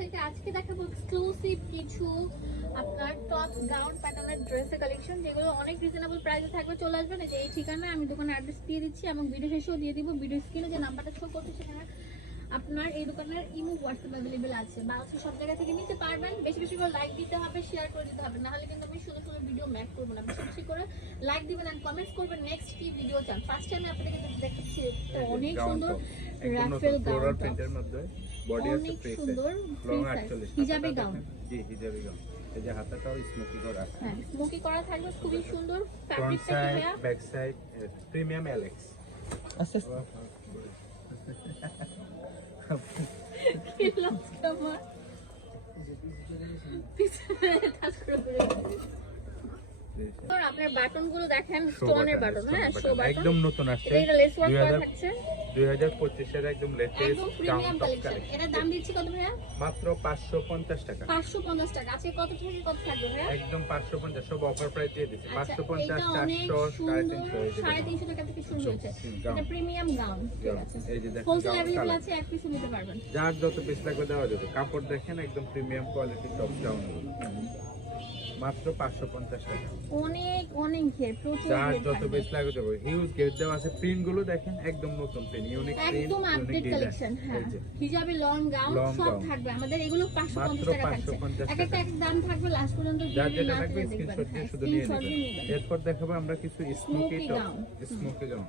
থেকে আজকে দেখাবো এক্সক্লুসিভ কিছু আপনার টপ গাউন প্যাটার্নের ড্রেসের কালেকশন, যেগুলো অনেক রিজনেবল প্রাইসে থাকবে। চলে আসবেন এই যে এই ঠিকানায়, আমি দোকানের অ্যাড্রেস দিয়ে দিচ্ছি এবং ভিডিও শেষেও দিয়ে দিব। ভিডিও স্ক্রিনে যে নাম্বারটা শো করছে সেখানে আপনার এই দোকানের ইমো হোয়াটসঅ্যাপ অ্যাভেলেবেল আছে, বাংলাদেশের সব জায়গা থেকে নিতে পারবেন। বেশি বেশি করে লাইক দিতে হবে, শেয়ার করে দিতে হবে, নাহলে কিন্তু আমি সুন্দর সুন্দর ভিডিও মেক করবো না। বেশি বেশি করে লাইক দিবেন এন্ড কমেন্টস করবেন নেক্সট কি ভিডিও চান। ফার্স্ট টাইম আপনাদেরকে দেখাচ্ছি অনেক সুন্দর রাফেল গাউন, প্রিন্টের মধ্যে বডি আছে ফ্রি সাইজ, লং 48, হিজাবি গাউন। জি হিজাবি গাউন। এই যে হাতাটাও স্মোকি করা আছে, হ্যাঁ স্মোকি করা থাকবে, খুবই সুন্দর। ফ্রন্ট ফ্যাব্রিকটা কি সাইড ভাইয়া? Back side premium Alex. আচ্ছা কি লস কামার পিছনে টাচ করে আপনার বাটন গুলো দেখেন, স্টোনের বাটন, হ্যাঁ শো বাটন একদম নতুন আসছে। এটা লেস ওয়ার্ক করা থাকছে, 2025 এর একদম লেটেস্ট একদম প্রিমিয়াম কালেকশন। এটা দাম দিচ্ছি কত ভাইয়া? মাত্র 550 টাকা। 550 টাকা। আজকে কত থেকে কত থাকবে ভাইয়া? একদম 550, সব অফার প্রাইস দিয়ে দিচ্ছি। আচ্ছা, 550, এটা অনেক 400, সুন্দর, 350 350 টাকা থেকে শুরু হয়েছে। এটা প্রিমিয়াম গাউন, ঠিক আছে। এই যে দেখেন হোলসেল अवेलेबल আছে, এক পিস নিতে পারবেন। যার যত পিস লাগবে দেওয়া যাবে। কাপড় দেখেন একদম প্রিমিয়াম কোয়ালিটি টপ ডাউন, মাত্র 550 টাকা। অনেক অনেক ঘের, প্রচুর যার ঘের যত থাকবে। পিস লাগবে দেবো। হিউজ গেট দেওয়া আছে। প্রিন্ট গুলো দেখেন একদম নতুন প্রিন্ট, ইউনিক প্রিন্ট, একদম আপডেট ইউনিক কালেকশন। হ্যাঁ হিজাবি লং গাউন Long সব gown। থাকবে আমাদের। এগুলো 550 মাত্র টাকা থাকছে, 550 এক একটা এক দাম থাকবে। লাস্ট পর্যন্ত যার ভিডিও যেটা না লাগবে টেনে দেখবেন। স্ক্রিনশট দিয়ে হ্যাঁ, শুধু নিয়ে screenshot দিয়ে নেবেন। নেবেন। এরপর দেখাবো আমরা কিছু smoky Smoky top, gown। Smoky gown.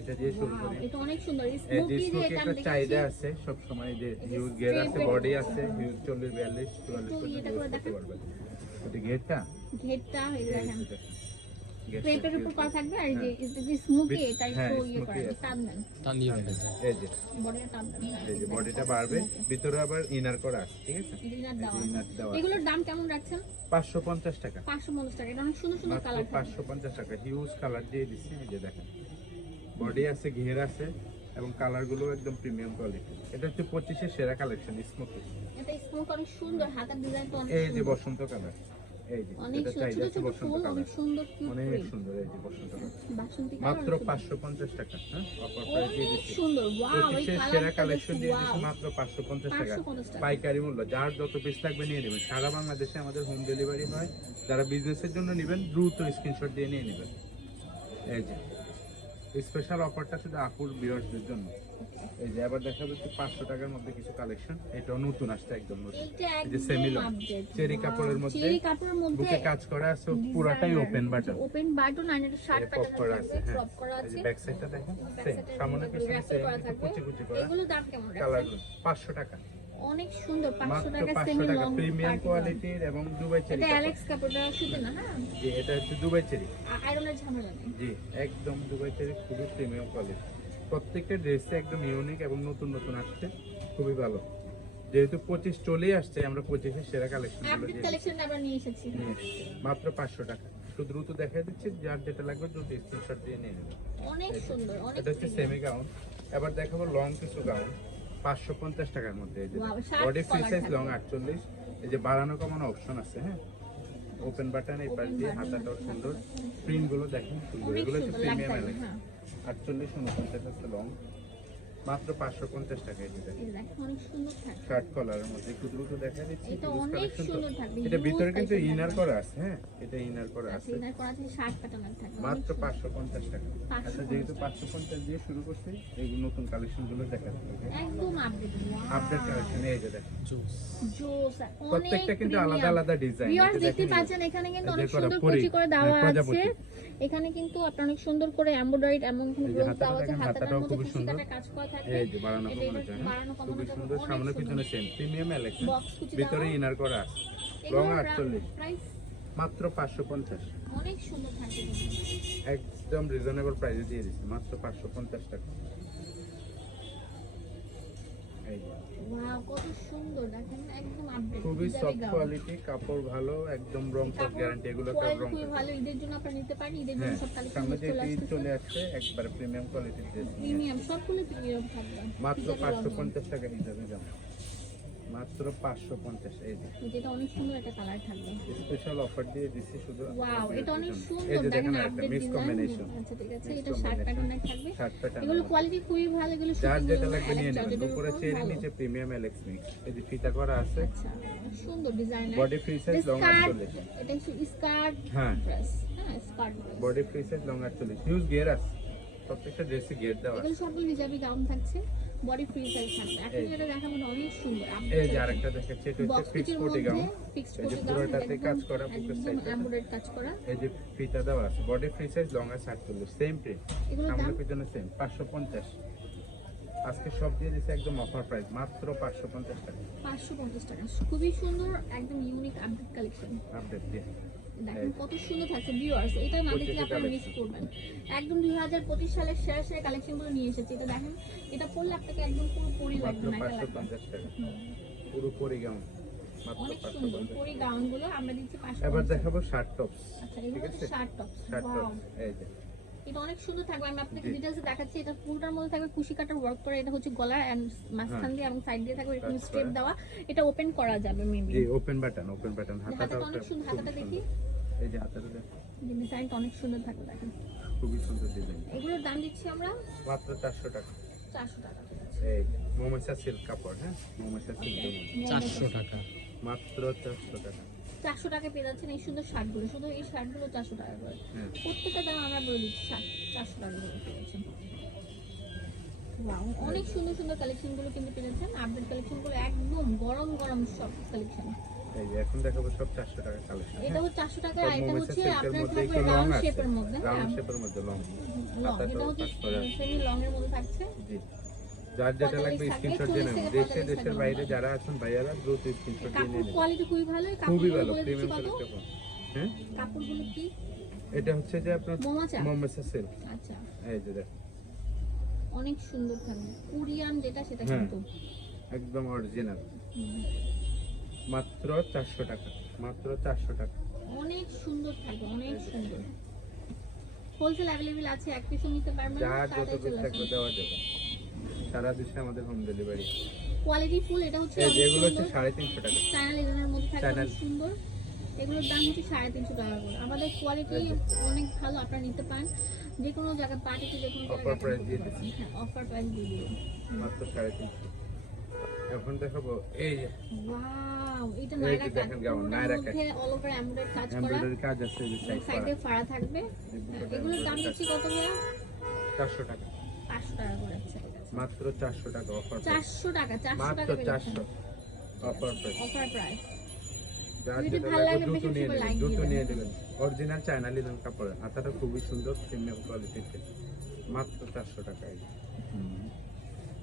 এটা দিয়ে শুরু Wow, করি। এটা অনেক সুন্দর। এই যে স্মোকি যে স্মোকি এটা একটা আমি চাহিদা দেখেছি, আছে সব সময়, যে এই যে হিউজ গের আছে, straight বডি এর আছে, হিউজ 40, 42, 44 একটু ইয়েটা করে পর্যন্ত করতে দেখান। পারবেন। ওটা গেটটা ঘেরটা এই যে দেখেন গেটটা পেপের উপর করা থাকবে। আর এই যে স্মোকি এটা হ্যাঁ, একটু ইয়ে smoky করে আছে। টানবেন, এই যে বডিটা টানবেন। হ্যাঁ, এই যে বডিটা বাড়বে, ভিতরে আবার ইনার করা আছে, ঠিক আছে। এটা ইনার দেওয়া এই যে ইনার আছে। দেওয়া আছে। এগুলোর দাম কেমন রাখছেন? 550 টাকা। 550 টাকা। এটা অনেক সুন্দর সুন্দর মাত্র কালার থাকবে। 550 টাকা। হিউজ কালার দিয়ে দিচ্ছি। এই যে দেখেন বডি আছে, ঘের আছে এবং কালার গুলো একদম প্রিমিয়াম কোয়ালিটি। এটা হচ্ছে 25 এর সেরা কালেকশন স্মোকি। এটা স্মোক অনেক সুন্দর, হাতের ডিজাইন তো অনেক এই যে সুন্দর। বসন্ত কালার, এই যে অনেক এটা সুন্দর, চাহিদা ছোট আছে ছোট বসন্ত ফুল, কালার, অনেক সুন্দর কিউট অনেক প্রিন্ট। সুন্দর। এই যে বসন্ত কালার বাসন্তী কালার মাত্র অনেক 550 টাকা। হ্যাঁ অফার প্রাইস দিয়ে অনেক দিচ্ছি। সুন্দর। ওয়াও, এই 25 এর সেরা কালারটা কালেকশন দিয়ে ওয়াও। দিচ্ছি মাত্র 550 টাকা। 550 টাকা। পাইকারি মূল্য। যার যত পিস লাগবে নিয়ে নেবেন। সারা বাংলাদেশে আমাদের হোম ডেলিভারি হয়। যারা বিজনেসের জন্য নেবেন দ্রুত স্ক্রিনশট দিয়ে নিয়ে নেবেন। এই যে স্পেশাল অফারটা শুধু আপুর ভিউয়ার্সদের জন্য। এই যে আবার দেখাবো একটু 500 টাকার মধ্যে কিছু কালেকশন। এটাও নতুন আসছে, একদম নতুন। এটা এই যে সেমি একদম লং আপডেট। চেরি কাপড়ের মধ্যে, চেরি কাপড়ের মধ্যে বুকে কাজ করা আছে, পুরাটাই ওপেন বাটন। ওপেন বাটন আর এটা শার্ট পপ প্যাটার্ন করা থাকবে, আছে। হ্যাঁ ক্রপ করা এই আছে। যে ব্যাক সাইডটা দেখেন ব্যাক সেম, সাইডে সামনে পিছনে র‍্যাপেল সেম, করা থাকবে। কুচি কুচি করা। এগুলো দাম কেমন কালার রাখছেন? 500 টাকা। অনেক সুন্দর। 500 মাত্র টাকা 500 সেমি টাকা লং প্রিমিয়াম কোয়ালিটির এবং দুবাই চেরি এটা কাপড়। অ্যালেক্স কাপড়টা সুতি না? হ্যাঁ জি এটা হচ্ছে দুবাই চেরি। আয়রনের ঝামেলা নেই। জি একদম দুবাই চেরি, খুবই প্রিমিয়াম কোয়ালিটি। প্রত্যেকটা ড্রেসে একদম ইউনিক এবং নতুন নতুন আসছে, খুবই ভালো। যেহেতু 25 চলেই আসছে, আমরা 25 এর সেরা কালেকশন গুলো আপডেট দিয়ে কালেকশন আবার নিয়ে এসেছি। মাত্র 500 টাকা। তো দ্রুত দেখাই দিচ্ছি, যার যেটা লাগবে দ্রুত স্ক্রিনশট দিয়ে নিয়ে নেবেন। অনেক সুন্দর, অনেক এটা হচ্ছে সেমি গাউন। এবার দেখাবো লং কিছু গাউন 550 টাকার মধ্যে। এই যে Wow, sharp body free collar size, থাকবে। লং 48। এই যে বাড়ানো কমানো অপশন আছে। হ্যাঁ ওপেন বাটন, এই পাশ দিয়ে হাতাটাও সুন্দর। প্রিন্ট গুলো দেখেন সুন্দর। অনেক এগুলো হচ্ছে সুন্দর প্রিমিয়াম লাগবে। এলেক্স। হ্যাঁ 48, 49 আছে লং, মাত্র 550 টাকা। এই যে দেখেন এই দেখো অনেক সুন্দর থাকবে। শার্ট কলারের মধ্যে একটু দ্রুত দেখা দিচ্ছি। এটা Huge অনেক collection তো। সুন্দর থাকবে, এটা huge ভিতরে কিন্তু collection ইনার থাকবে। করা আছে। হ্যাঁ এটা ইনার করা আচ্ছা আছে। এটার করা আছে শার্ট প্যাটার্ন থাকবে। মাত্র 550 টাকা। আচ্ছা যেহেতু 550 দিয়ে শুরু করছি, এই নতুন কালেকশন গুলো দেখাচ্ছি। একদম আপডেট। আপডেট কালেকশন এই যে দেখেন, জোস। প্রত্যেকটা কিন্তু আলাদা আলাদা ডিজাইন। ভিউয়ার্স দেখতে পাচ্ছেন এখানে কিন্তু অনেক এদের করা সুন্দর পরি, কুচি করে দেওয়া হ্যাঁ, প্রজাপতি। আছে। এখানে কিন্তু আপনার অনেক সুন্দর করে এমব্রয়ডারি এবং এই যে ব্রোঞ্জ হাতাটা দেওয়া আছে। দেখেন, হাতাটার হাতাটাও মধ্যে খুবই কুচি সুন্দর। কাটা কাজ করা থাকবে। এই যে বাড়ানো এটা কমানো এটা যায়। বাড়ানো কমানো খুবই থাকবে, সুন্দর। অনেক সামনে সুন্দর। পিছনে সেম প্রিমিয়াম এলেকশন। বক্স কুচি ভিতরে দেওয়া। ইনার করা আছে। লং এগুলোর 48, প্রাইস মাত্র 550। অনেক সুন্দর থাকবে। একদম রিজনেবল প্রাইসে দিয়ে দিচ্ছি, মাত্র 550 টাকা। এই যে। ওয়াও কত সুন্দর দেখেন, একদম আপডেট। খুবই সফট কোয়ালিটি, কাপড় ভালো, একদম রং কস গ্যারান্টি। এগুলো সব রং খুবই ভালো। ঈদের জন্য আপনারা নিতে পারেন। ঈদের জন্য হ্যাঁ সব কালেকশন সামনে যে চলে ঈদ আসছে। চলে আসছে, একবার প্রিমিয়াম কোয়ালিটির ড্রেস প্রিমিয়াম সবগুলো প্রিমিয়াম থাকবে। মাত্র 550 টাকা হিসাবে দাম। মাত্র 550 এই যে যেটা অনেক সুন্দর একটা কালার থাকবে। স্পেশাল অফার দিয়ে দিচ্ছি শুধু ওয়াও, এটা অনেক এই সুন্দর। যে দেখেন দেখেন একটা আপডেট মিক্স ডিজাইন। কম্বিনেশন আচ্ছা ঠিক আছে, Mixed এটা শার্ট combination। প্যাটার্নে থাকবে। শার্ট প্যাটার্ন এগুলো কোয়ালিটি খুবই ভালো, এগুলো যার সুতির যেটা গুলো লাগবে নিয়ে Alex নেবেন জর্জেটের উপরে উপর চেরি ভালো। নিচে প্রিমিয়াম এলেক্স মিক্স এই যে ফিতা করা আছে আচ্ছা, অনেক সুন্দর designer. Body free size long 48 এটা স্কার্ট হ্যাঁ ড্রেস, হ্যাঁ skirt dress. Body free size long 48 huge gear আছে প্রত্যেকটা ড্রেসে গিয়ার দেওয়া আছে এগুলো সবগুলো হিজাবি গাউন থাকছে, বডি ফ্রি সাইজ থাকবে। এখন এই। যেটা দেখাবো না অনেক সুন্দর। এই যে আরেকটা দেখাচ্ছি এটা হচ্ছে বক্স ফিক্স পিচের কোটি মধ্যে গাউন ফিক্সড এই যে কোটি গাউন, পুরোটাতে কাজ করা বুকের একদম সাইডে এমব্রয়ডারি কাজ করা। এই যে ফিতা দেওয়া আছে বডি ফ্রি সাইজ লং আছে 48 সেম প্রিন্ট এগুলোর দাম সামনে পিছনে সেম 550 আজকে সব দিয়ে দিচ্ছে একদম অফার প্রাইস মাত্র 550 টাকা 550 টাকা। খুবই সুন্দর, একদম ইউনিক আপডেট কালেকশন। আপডেট দিয়ে দেখেন কত সুন্দর থাকছে ভিউয়ার্স, এটা না দেখলে আপনারা মিস করবেন। একদম 2025 সালের সেরা সেরা কালেকশনগুলো নিয়ে এসেছি। এটা দেখেন, এটা পরলে আপনাকে একদম পুরো পরি মাত্র লাগবে না, এটা লাগবে। 550 টাকা হুম, পুরো পরি গাউন মাত্র অনেক সুন্দর 550 পরি গাউনগুলো আমরা দিচ্ছি 550। এবার দেখাবো শার্ট টপস আচ্ছা, ঠিক এগুলো আছে শার্ট টপ। শার্ট টপস এই যে এটা অনেক সুন্দর থাকবে। আমি আপনাকে জি। ডিটেইলসে দেখাচ্ছি। এটা পুরোটার মধ্যে থাকবে কুশি কাটার ওয়ার্ক করা। এটা হচ্ছে গলা এন্ড মাঝখান দিয়ে এবং সাইড দিয়ে থাকবে এরকম কাজ স্টেপ করা। দেওয়া। এটা ওপেন করা যাবে মেবি। জি ওপেন বাটন হাতাটা হাতাটা অনেক সুন্দর, হাতাটা দেখি। এই যে হাতাটা দেখো, যে ডিজাইনটা অনেক সুন্দর থাকবে দেখেন। খুবই সুন্দর ডিজাইন এগুলোর দাম দিচ্ছি আমরা মাত্র 400 টাকা 400 টাকা। এই মোমেসা সিল্ক কাপড় হ্যাঁ মোমেসা সিল্কের মধ্যে 400 টাকা। মাত্র 400 টাকা 400 টাকা পেয়ে যাচ্ছেন এই সুন্দর শার্টগুলো। শুধু এই শার্টগুলো 400 টাকা করে। হ্যাঁ প্রত্যেকটা দাম আমরা বলে দিচ্ছি 400 টাকা করে পেয়ে যাচ্ছেন। ওয়াও, অনেক সুন্দর সুন্দর কালেকশনগুলো কিন্তু পেয়ে যাচ্ছেন। আপডেট কালেকশনগুলো একদম গরম গরম সব কালেকশন। এই যে এখন দেখাবো সব 400 টাকা কালেকশন এটা হচ্ছে 400 টাকা। আর এটা হচ্ছে আপনার মধ্যে থাকবে একটু লং রাউন্ড আছে শেপের মধ্যে। হ্যাঁ, রাউন্ড শেপের মধ্যে লং লং। হাতাটাও এটা হচ্ছে কাজ করা আছে। সেমি লং এর মধ্যে থাকছে। জি যার যেটা 45 লাগবে থাকে, স্ক্রিনশট 40 দিয়ে নেবেন থেকে দেশে 45 দেশের থাকে বাইরে লম্বা। যারা আছেন ভাইয়ারা দ্রুত স্ক্রিনশট দিয়ে কাপড় নেবেন কোয়ালিটি খুবই ভালো। খুবই কাপড়গুলো ভালো বলে দিচ্ছি প্রিমিয়াম কত। কোয়ালিটি কাপড় হ্যাঁ কাপড়গুলো কি? এটা হচ্ছে যে আপনার মোমাচা। মোমেসা সিল্ক আচ্ছা, এই যে দেখো অনেক সুন্দর থাকবে। কোরিয়ান যেটা সেটা হ্যাঁ। কিন্তু একদম অরিজিনাল হুম, মাত্র 400 টাকা মাত্র 400 টাকা অনেক সুন্দর থাকবে, অনেক সুন্দর। হোলসেল অ্যাভেলেবল আছে, এক পিসও নিতে পারবেন। যার যত তাড়াতাড়ি পিস চলে থাকবে আসুন। দেওয়া যাবে সারা দেশে আমাদের হোম ডেলিভারি কোয়ালিটি ফুল। এটা হচ্ছে এই অনেক যেগুলো হচ্ছে সুন্দর 350 টাকা চায়না লেদারের মধ্যে থাকবে, চায়না- অনেক সুন্দর। এগুলোর দাম হচ্ছে 350 টাকা করে। আমাদের কোয়ালিটি এই যে। অনেক ভালো, আপনারা নিতে পারেন। যে কোনো জায়গায় পার্টিতে যে কোনো Offer price দিয়ে জায়গায় হ্যাঁ অফার প্রাইস দিয়ে দিবেন। মাত্র 350 এখন দেখাবো এই যে ওয়াও, এটা এই যে নায়রা কাজ। দেখেন কেমন, পুরোটার নায়রা কাজ। মধ্যে অল ওভার এমব্রয়ডারি কাজ করা। এমব্রয়ডারি কাজ আছে এই যে সাইড সাইডে ফাড়া থাকবে। এগুলোর দাম দিচ্ছি কত ভাইয়া? 400 টাকা 500 টাকা করে আছে। মাত্র 400 টাকা অফার 400 টাকা, 400 মাত্র টাকা পেয়ে 400 অফার প্রাইস অফার প্রাইস। যার যদি যেটা ভালো লাগবে লাগে দ্রুত বেশি নিয়ে বেশি নেবেন like দ্রুত দিয়ে নিয়ে দেবেন। নেবেন অরিজিনাল চায়না লিনেন কাপড় হাতাটা খুবই সুন্দর প্রিমিয়াম কোয়ালিটির মাত্র 400 টাকা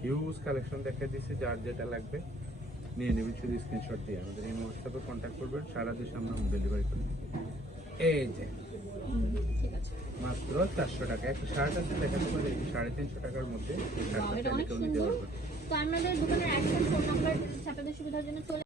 হিউজ কালেকশন দেখে দিচ্ছি যার যেটা লাগবে নিয়ে নেবেন শুধু স্ক্রিনশট দিয়ে আমাদের এই হোয়াটসঅ্যাপে কন্ট্যাক্ট করবেন সারা দেশে আমরা হোম ডেলিভারি করি এই যে ঠিক আছে। মাত্র 400 টাকা একটা শার্ট আছে দেখাতে পারি 350 টাকার মধ্যে এই Wow, শার্টটা এটা অনেক চাইলে কেউ নিতে সুন্দর। পারবে তো আমাদের দোকানের অ্যাড্রেস, ফোন নাম্বার আপনাদের সুবিধার জন্য চলে